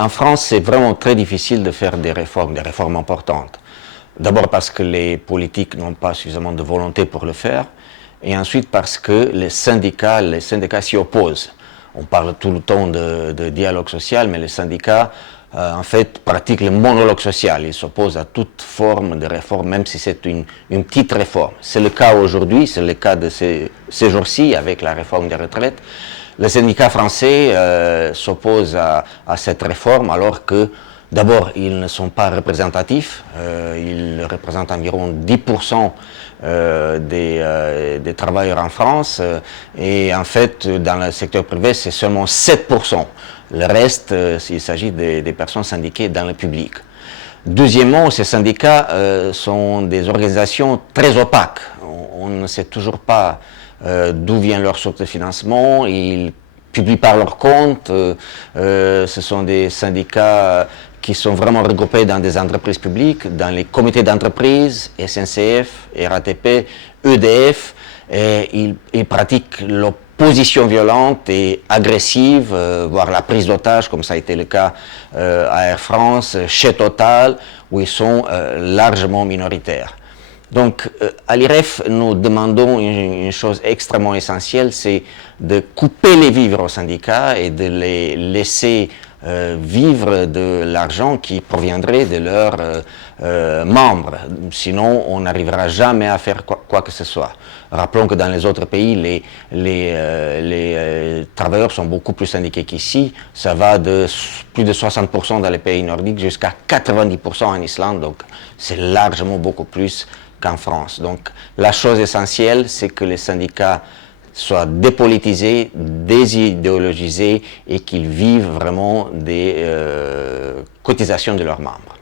En France, c'est vraiment très difficile de faire des réformes importantes. D'abord parce que les politiques n'ont pas suffisamment de volonté pour le faire, et ensuite parce que les syndicats s'y opposent. On parle tout le temps de dialogue social, mais les syndicats, en fait, pratiquent le monologue social. Ils s'opposent à toute forme de réforme, même si c'est une petite réforme. C'est le cas aujourd'hui, c'est le cas de ces jours-ci avec la réforme des retraites. Les syndicats français s'opposent à cette réforme alors que, d'abord, ils ne sont pas représentatifs. Ils représentent environ 10% des travailleurs en France. Et en fait, dans le secteur privé, c'est seulement 7%. Le reste, il s'agit des personnes syndiquées dans le public. Deuxièmement, ces syndicats sont des organisations très opaques. On ne sait toujours pas d'où vient leur source de financement. Ils publient par leur compte. Ce sont des syndicats qui sont vraiment regroupés dans des entreprises publiques, dans les comités d'entreprise, SNCF, RATP, EDF, et ils pratiquent l'opposition violente et agressive, voire la prise d'otages, comme ça a été le cas à Air France, chez Total, où ils sont largement minoritaires. Donc, à l'IREF, nous demandons une chose extrêmement essentielle, c'est de couper les vivres aux syndicats et de les laisser vivre de l'argent qui proviendrait de leurs membres. Sinon, on n'arrivera jamais à faire quoi que ce soit. Rappelons que dans les autres pays, les travailleurs sont beaucoup plus syndiqués qu'ici. Ça va de plus de 60% dans les pays nordiques jusqu'à 90% en Islande. Donc, c'est largement beaucoup plus qu'en France. Donc, la chose essentielle, c'est que les syndicats soient dépolitisés, désidéologisés et qu'ils vivent vraiment des cotisations de leurs membres.